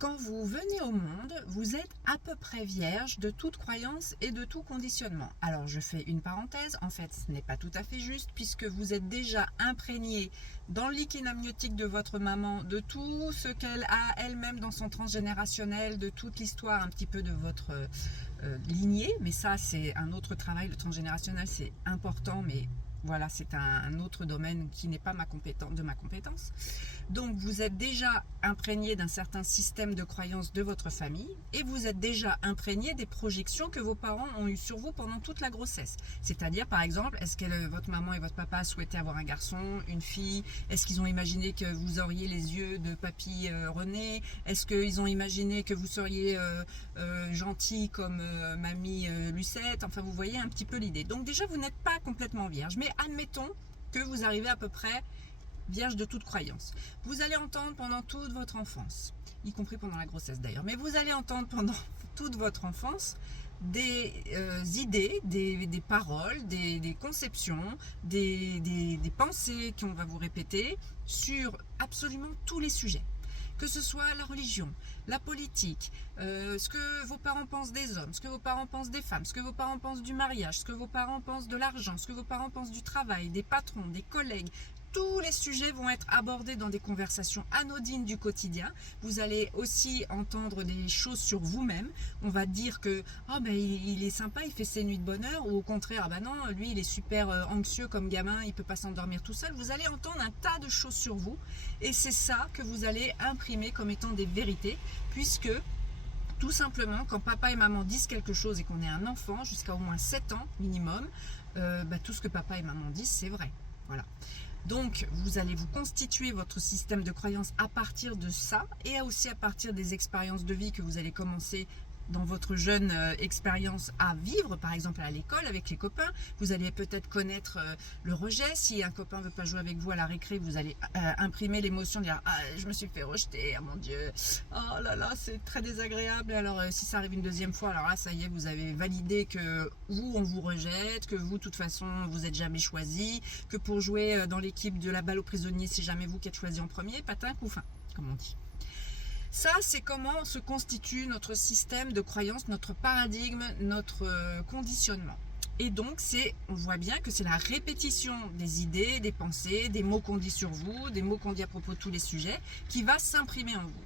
Quand vous venez au monde, vous êtes à peu près vierge de toute croyance et de tout conditionnement. Alors je fais une parenthèse, en fait ce n'est pas tout à fait juste puisque vous êtes déjà imprégné dans le liquide amniotique de votre maman, de tout ce qu'elle a elle-même dans son transgénérationnel, de toute l'histoire un petit peu de votre lignée. Mais ça c'est un autre travail, le transgénérationnel c'est important, mais voilà, c'est un autre domaine qui n'est pas de ma compétence. Donc vous êtes déjà imprégné d'un certain système de croyances de votre famille et vous êtes déjà imprégné des projections que vos parents ont eues sur vous pendant toute la grossesse. C'est-à-dire par exemple, est-ce que votre maman et votre papa souhaitaient avoir un garçon, une fille? Est-ce qu'ils ont imaginé que vous auriez les yeux de papy René? Est-ce qu'ils ont imaginé que vous seriez gentil comme mamie Lucette? Enfin vous voyez un petit peu l'idée. Donc déjà vous n'êtes pas complètement vierge, mais admettons que vous arrivez à peu près vierge de toute croyance. Vous allez entendre pendant toute votre enfance, y compris pendant la grossesse d'ailleurs, mais vous allez entendre pendant toute votre enfance des idées, des paroles, des conceptions, des pensées qu'on va vous répéter sur absolument tous les sujets. Que ce soit la religion, la politique, ce que vos parents pensent des hommes, ce que vos parents pensent des femmes, ce que vos parents pensent du mariage, ce que vos parents pensent de l'argent, ce que vos parents pensent du travail, des patrons, des collègues. Tous les sujets vont être abordés dans des conversations anodines du quotidien. Vous allez aussi entendre des choses sur vous-même. On va dire que oh, ben, il est sympa, il fait ses nuits de bonheur, ou au contraire, ah ben non, lui il est super anxieux comme gamin, il ne peut pas s'endormir tout seul. Vous allez entendre un tas de choses sur vous et c'est ça que vous allez imprimer comme étant des vérités, puisque tout simplement, quand papa et maman disent quelque chose et qu'on est un enfant, jusqu'à au moins 7 ans minimum, tout ce que papa et maman disent, c'est vrai. Voilà. Donc, vous allez vous constituer votre système de croyance à partir de ça et aussi à partir des expériences de vie que vous allez commencer dans votre jeune expérience à vivre, par exemple à l'école avec les copains. Vous allez peut-être connaître le rejet. Si un copain ne veut pas jouer avec vous à la récré, vous allez imprimer l'émotion, dire ah, je me suis fait rejeter, oh mon Dieu, oh là là, c'est très désagréable. Alors si ça arrive une deuxième fois, alors là, ça y est, vous avez validé que vous, on vous rejette, que vous, de toute façon, vous n'êtes jamais choisi, que pour jouer dans l'équipe de la balle aux prisonniers, c'est jamais vous qui êtes choisi en premier, patin, coup fin, comme on dit. Ça, c'est comment se constitue notre système de croyance, notre paradigme, notre conditionnement. Et donc, on voit bien que c'est la répétition des idées, des pensées, des mots qu'on dit sur vous, des mots qu'on dit à propos de tous les sujets, qui va s'imprimer en vous.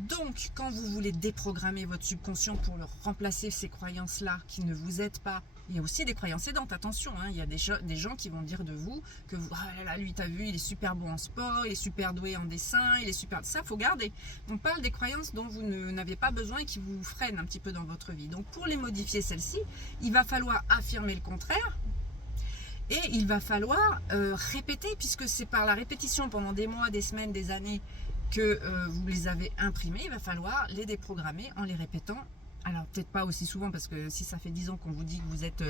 Donc, quand vous voulez déprogrammer votre subconscient pour le remplacer ces croyances-là qui ne vous aident pas, il y a aussi des croyances aidantes, attention, hein, il y a des gens qui vont dire de vous que ah là là, lui t'as vu, il est super bon en sport, il est super doué en dessin, il est super... Ça, faut garder. On parle des croyances dont vous n'avez pas besoin et qui vous freinent un petit peu dans votre vie. Donc, pour les modifier celles-ci, il va falloir affirmer le contraire. Et il va falloir répéter, puisque c'est par la répétition pendant des mois, des semaines, des années que vous les avez imprimés. Il va falloir les déprogrammer en les répétant. Alors peut-être pas aussi souvent, parce que si ça fait 10 ans qu'on vous dit que vous êtes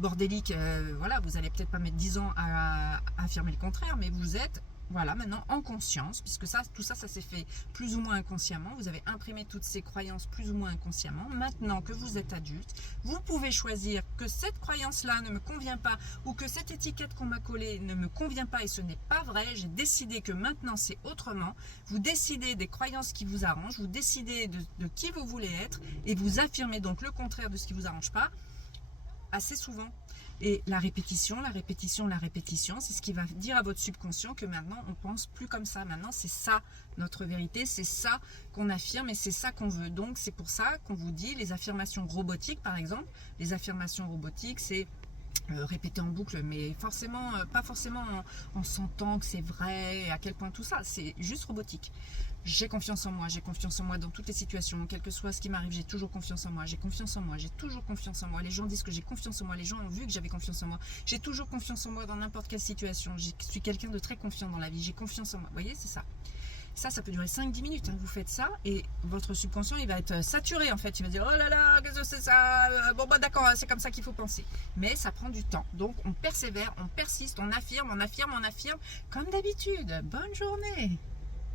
bordélique, voilà, vous allez peut-être pas mettre 10 ans à affirmer le contraire, mais vous êtes... Voilà, maintenant en conscience, puisque tout ça s'est fait plus ou moins inconsciemment. Vous avez imprimé toutes ces croyances plus ou moins inconsciemment. Maintenant que vous êtes adulte, vous pouvez choisir que cette croyance-là ne me convient pas ou que cette étiquette qu'on m'a collée ne me convient pas et ce n'est pas vrai. J'ai décidé que maintenant c'est autrement. Vous décidez des croyances qui vous arrangent, vous décidez de qui vous voulez être et vous affirmez donc le contraire de ce qui vous arrange pas assez souvent. Et la répétition, c'est ce qui va dire à votre subconscient que maintenant on pense plus comme ça. Maintenant c'est ça notre vérité, c'est ça qu'on affirme et c'est ça qu'on veut. Donc c'est pour ça qu'on vous dit les affirmations robotiques par exemple. Les affirmations robotiques c'est répéter en boucle, mais forcément, pas forcément en sentant que c'est vrai, et à quel point tout ça, c'est juste robotique. J'ai confiance en moi dans toutes les situations, quel que soit ce qui m'arrive, j'ai toujours confiance en moi, j'ai confiance en moi, j'ai toujours confiance en moi. Les gens disent que j'ai confiance en moi, les gens ont vu que j'avais confiance en moi, j'ai toujours confiance en moi dans n'importe quelle situation, je suis quelqu'un de très confiant dans la vie, j'ai confiance en moi. Vous voyez, c'est ça. Ça peut durer 5-10 minutes, hein. Vous faites ça et votre subconscient il va être saturé en fait, il va dire oh là là, qu'est-ce que c'est ça, bon bah d'accord, c'est comme ça qu'il faut penser. Mais ça prend du temps, donc on persévère, on persiste, on affirme, comme d'habitude. Bonne journée.